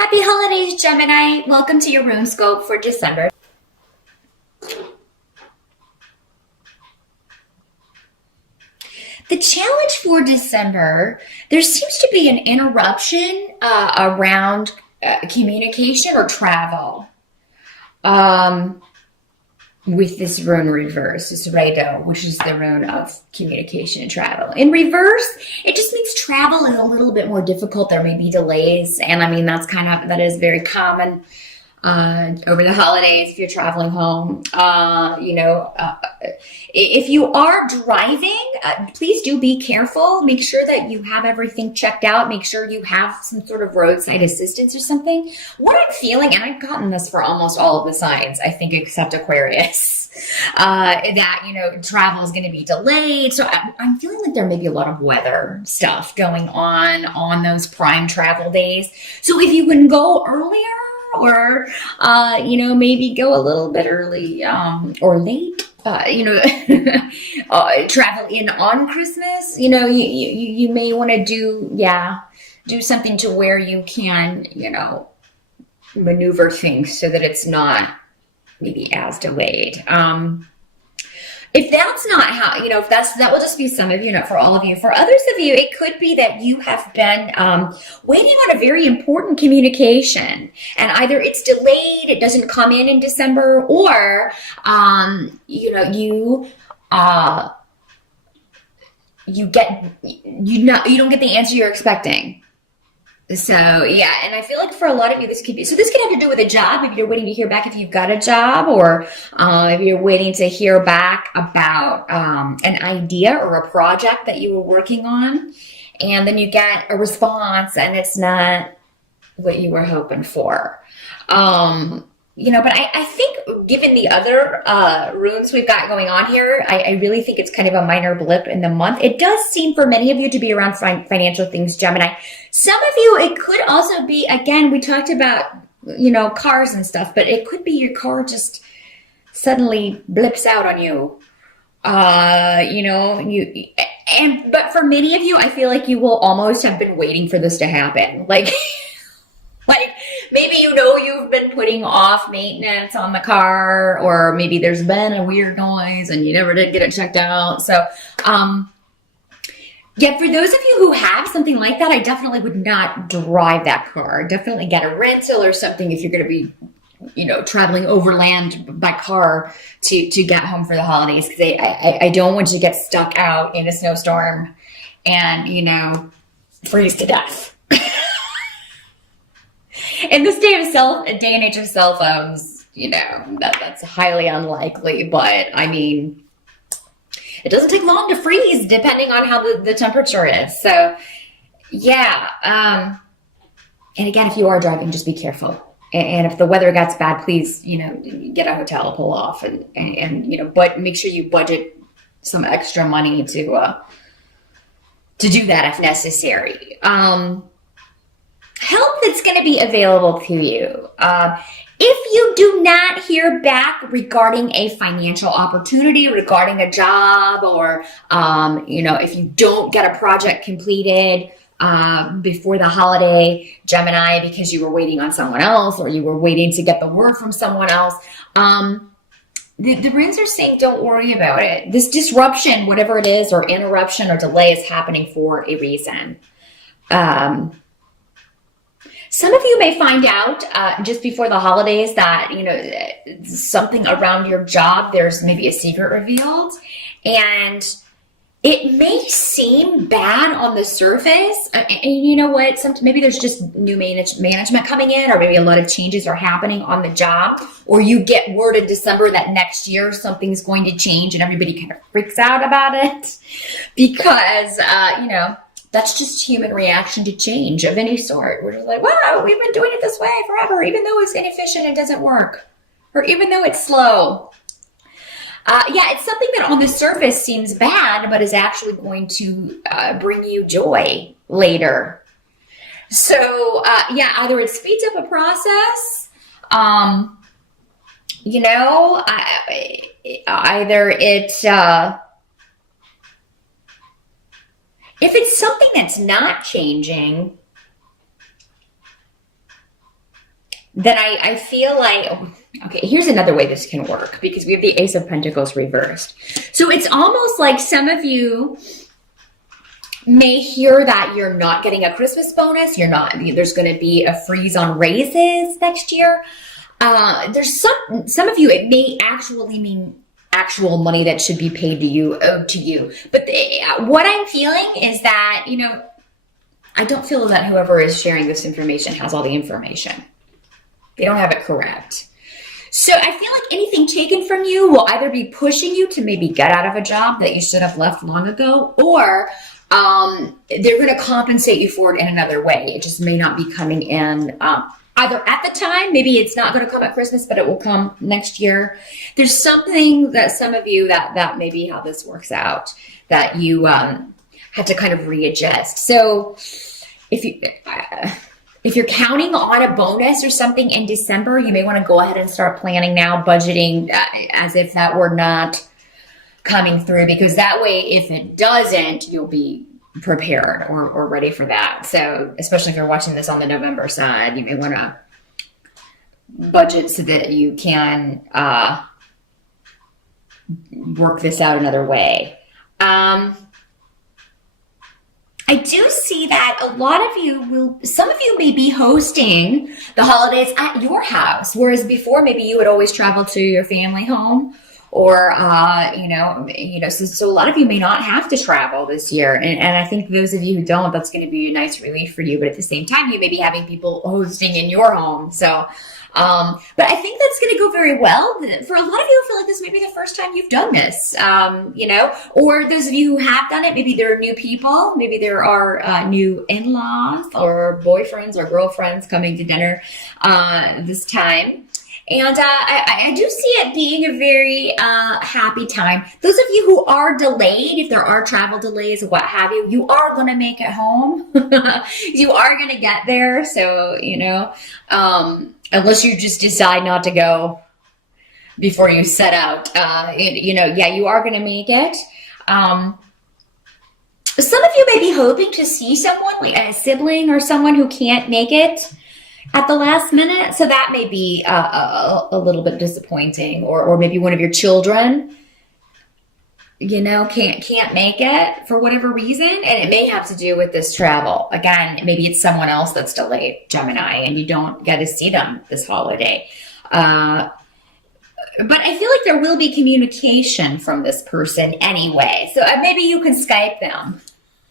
Happy holidays, Gemini. Welcome to your room scope for December. The challenge for December, there seems to be an interruption around communication or travel with this rune reverse, this Rado, which is the rune of communication and travel. In reverse, it just means travel is a little bit more difficult. There may be delays, and I mean that is very common over the holidays if you're traveling home. If you are driving, please do be careful. Make sure that you have everything checked out. Make sure you have some sort of roadside assistance or something. What I'm feeling, and I've gotten this for almost all of the signs, I think, except Aquarius, that, travel is going to be delayed. So I'm feeling like there may be a lot of weather stuff going on those prime travel days. So if you can go earlier, or maybe go a little bit early or late, travel in on Christmas, you may want to do something to where you can maneuver things so that it's not maybe as delayed. If that's not how, that will just be some of you, not for all of you. For others of you, it could be that you have been waiting on a very important communication, and either it's delayed, it doesn't come in December, or you don't get the answer you're expecting. So yeah, and I feel like for a lot of you, this could have to do with a job. If you're waiting to hear back if you've got a job, or if you're waiting to hear back about an idea or a project that you were working on, and then you get a response and it's not what you were hoping for. But I think given the other runes we've got going on here, I really think it's kind of a minor blip in the month. It does seem for many of you to be around financial things, Gemini. Some of you, it could also be, again, we talked about, cars and stuff, but it could be your car just suddenly blips out on you. But for many of you, I feel like you will almost have been waiting for this to happen. Like maybe you've been putting off maintenance on the car, or maybe there's been a weird noise and you never did get it checked out. So, for those of you who have something like that, I definitely would not drive that car. Definitely get a rental or something if you're going to be, traveling overland by car to get home for the holidays. Because I don't want you to get stuck out in a snowstorm and, freeze to death. In this day and age of cell phones, that's highly unlikely. But I mean, it doesn't take long to freeze depending on how the temperature is. So yeah. And again, if you are driving, just be careful. And if the weather gets bad, please, get a hotel, pull off, and but make sure you budget some extra money to do that if necessary. Help that's going to be available to you. If you do not hear back regarding a financial opportunity, regarding a job, or, if you don't get a project completed before the holiday, Gemini, because you were waiting on someone else, or you were waiting to get the word from someone else, the runes are saying don't worry about it. This disruption, whatever it is, or interruption or delay, is happening for a reason. Some of you may find out just before the holidays that, something around your job, there's maybe a secret revealed, and it may seem bad on the surface. And you know what? Maybe there's just new management coming in, or maybe a lot of changes are happening on the job, or you get word in December that next year something's going to change and everybody kind of freaks out about it because, that's just human reaction to change of any sort. We're just like, wow, we've been doing it this way forever, even though it's inefficient and doesn't work, or even though it's slow. It's something that on the surface seems bad, but is actually going to bring you joy later. So, either it speeds up a process, either it... If it's something that's not changing, then I feel like, okay, here's another way this can work because we have the Ace of Pentacles reversed. So it's almost like some of you may hear that you're not getting a Christmas bonus. There's going to be a freeze on raises next year. There's some of you, it may actually mean actual money that should be paid to you, owed to you. But what I'm feeling is that, I don't feel that whoever is sharing this information has all the information. They don't have it correct. So I feel like anything taken from you will either be pushing you to maybe get out of a job that you should have left long ago, or they're going to compensate you for it in another way. It just may not be coming in either at the time. Maybe it's not going to come at Christmas, but it will come next year. There's something that some of you that may be how this works out, that you have to kind of readjust. So if you're counting on a bonus or something in December, you may want to go ahead and start planning now, budgeting as if that were not coming through, because that way, if it doesn't, you'll be prepared or ready for that. So especially if you're watching this on the November side, you may want to budget so that you can work this out another way. I do see that a lot of you some of you may be hosting the holidays at your house, whereas before maybe you would always travel to your family home, or so a lot of you may not have to travel this year, and I think those of you who don't, that's going to be a nice relief for you. But at the same time, you may be having people hosting in your home, so. But I think that's going to go very well. For a lot of you, I feel like this may be the first time you've done this, or those of you who have done it, maybe there are new people, maybe there are new in-laws or boyfriends or girlfriends coming to dinner this time. And I do see it being a very happy time. Those of you who are delayed, if there are travel delays or what have you, you are going to make it home. You are going to get there. So, unless you just decide not to go before you set out, you are going to make it. Some of you may be hoping to see someone, like a sibling or someone who can't make it at the last minute. So that may be a little bit disappointing, or maybe one of your children, can't make it for whatever reason. And it may have to do with this travel. Again, maybe it's someone else that's delayed, Gemini, and you don't get to see them this holiday. But I feel like there will be communication from this person anyway. So maybe you can Skype them.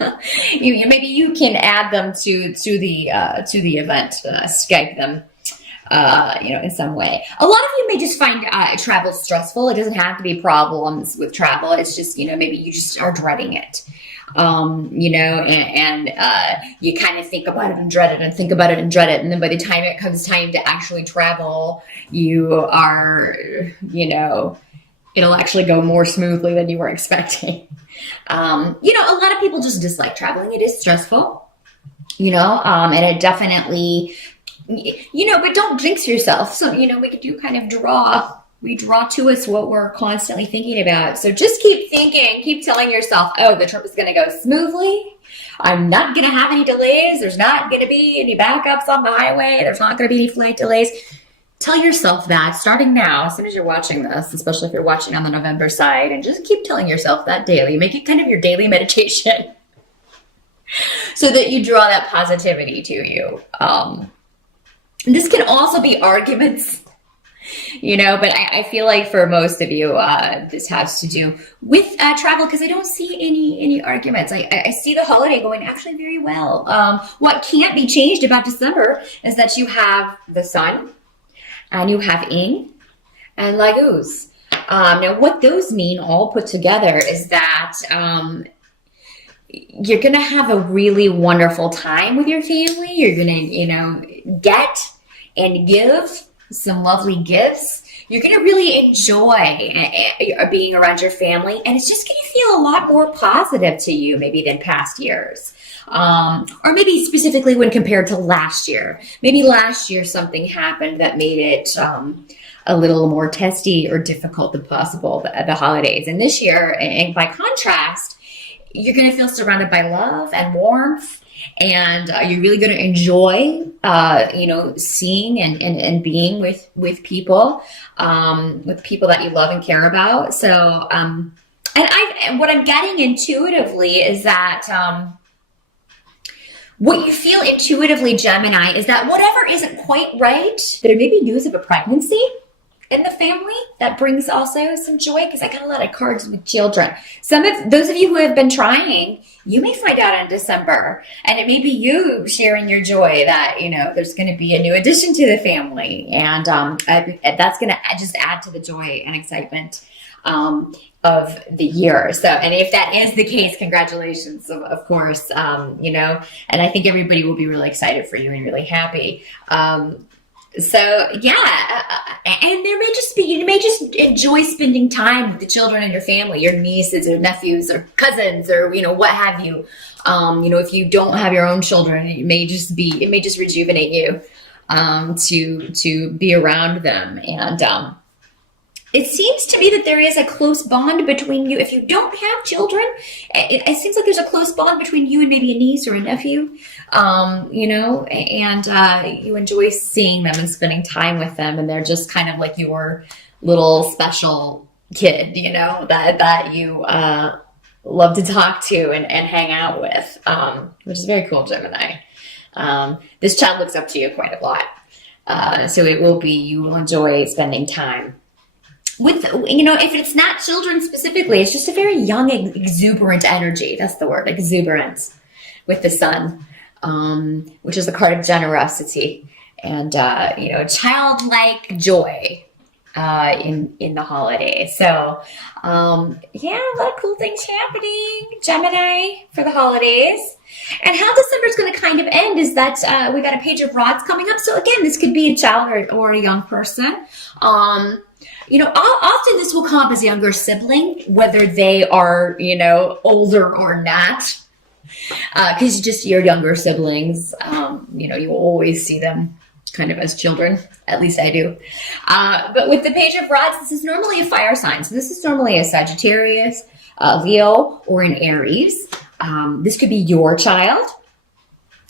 Maybe you can add them to the event, Skype them, in some way. A lot of you may just find travel stressful. It doesn't have to be problems with travel. It's just, maybe you just are dreading it, and you kind of think about it and dread it and think about it and dread it. And then by the time it comes time to actually travel, you are, it'll actually go more smoothly than you were expecting. A lot of people just dislike traveling. It is stressful, and it definitely, but don't jinx yourself. So, we could do kind of we draw to us what we're constantly thinking about. So just keep thinking, keep telling yourself, oh, the trip is going to go smoothly. I'm not going to have any delays. There's not going to be any backups on the highway. There's not going to be any flight delays. Tell yourself that starting now, as soon as you're watching this, especially if you're watching on the November side, and just keep telling yourself that daily. Make it kind of your daily meditation so that you draw that positivity to you. This can also be arguments, but I feel like for most of you, this has to do with travel, because I don't see any arguments. I see the holiday going actually very well. What can't be changed about December is that you have the sun, and you have Ing and Laguz. Now, what those mean all put together is that you're going to have a really wonderful time with your family. You're going to, get and give some lovely gifts. You're going to really enjoy being around your family, and it's just going to feel a lot more positive to you maybe than past years. Or maybe specifically when compared to last year. Maybe last year something happened that made it a little more testy or difficult than possible at the holidays. And this year, and by contrast, you're going to feel surrounded by love and warmth. and you're really going to enjoy, seeing and being with people that you love and care about. So, and what I'm getting intuitively is that, what you feel intuitively, Gemini, is that whatever isn't quite right, there may be news of a pregnancy in the family that brings also some joy, because I got a lot of cards with children. Some of those of you who have been trying, you may find out in December, and it may be you sharing your joy that, there's going to be a new addition to the family, and that's going to just add to the joy and excitement of the year. So, and if that is the case, congratulations, of course, and I think everybody will be really excited for you and really happy. So yeah, and there may just be, you may just enjoy spending time with the children in your family, your nieces or nephews or cousins or, what have you. If you don't have your own children, it may just rejuvenate you, to be around them. And, it seems to me that there is a close bond between you. If you don't have children, it seems like there's a close bond between you and maybe a niece or a nephew, and you enjoy seeing them and spending time with them. And they're just kind of like your little special kid, that you love to talk to and hang out with, which is very cool, Gemini. This child looks up to you quite a lot. So you will enjoy spending time with, if it's not children specifically, it's just a very young, exuberant energy. That's the word, exuberance, with the sun, which is the card of generosity and, childlike joy, in the holidays. So, a lot of cool things happening, Gemini, for the holidays. And how December is going to kind of end is that, we got a page of rods coming up. So again, this could be a child or a young person. Often this will come up as a younger sibling, whether they are, older or not, because just your younger siblings, you will always see them kind of as children. At least I do. But with the page of rods, this is normally a fire sign. So this is normally a Sagittarius, Leo, or an Aries. This could be your child.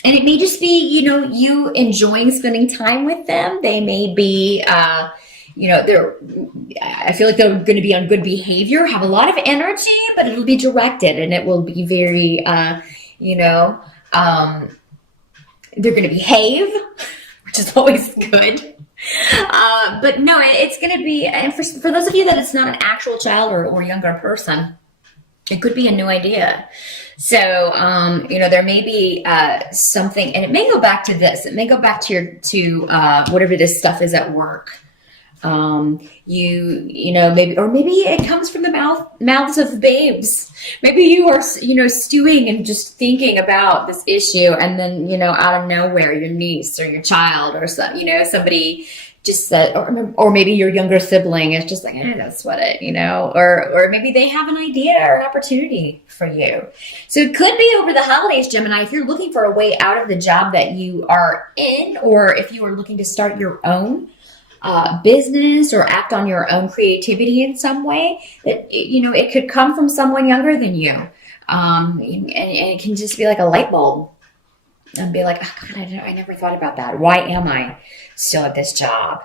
And it may just be, you enjoying spending time with them. They may be, I feel like they're going to be on good behavior, have a lot of energy, but it'll be directed and it will be very, they're going to behave, which is always good. But no, it's going to be, and for those of you that it's not an actual child or younger person, it could be a new idea. So, there may be something, and it may go back to this. It may go back to whatever this stuff is at work. Maybe it comes from the mouths of babes. Maybe you are, stewing and just thinking about this issue, and then, out of nowhere, your niece or your child or somebody just said, or maybe your younger sibling is just like, don't sweat it, or maybe they have an idea or an opportunity for you. So it could be over the holidays, Gemini, if you're looking for a way out of the job that you are in, or if you are looking to start your own business or act on your own creativity in some way, that, it could come from someone younger than you. And it can just be like a light bulb and be like, oh God, I never thought about that. Why am I still at this job?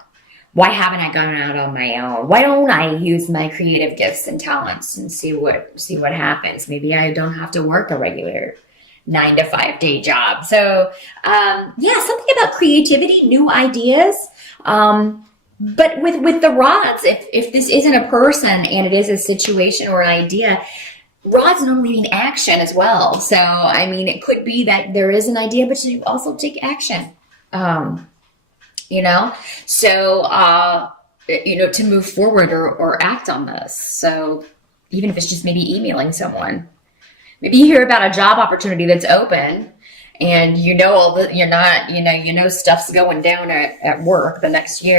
Why haven't I gone out on my own? Why don't I use my creative gifts and talents and see what happens? Maybe I don't have to work a regular 9-to-5 day job. So, something about creativity, new ideas. But with the rods, if this isn't a person and it is a situation or an idea, rods normally mean action as well. So, it could be that there is an idea, but you also take action, to move forward or act on this. So even if it's just maybe emailing someone, maybe you hear about a job opportunity that's open and stuff's going down at work the next year.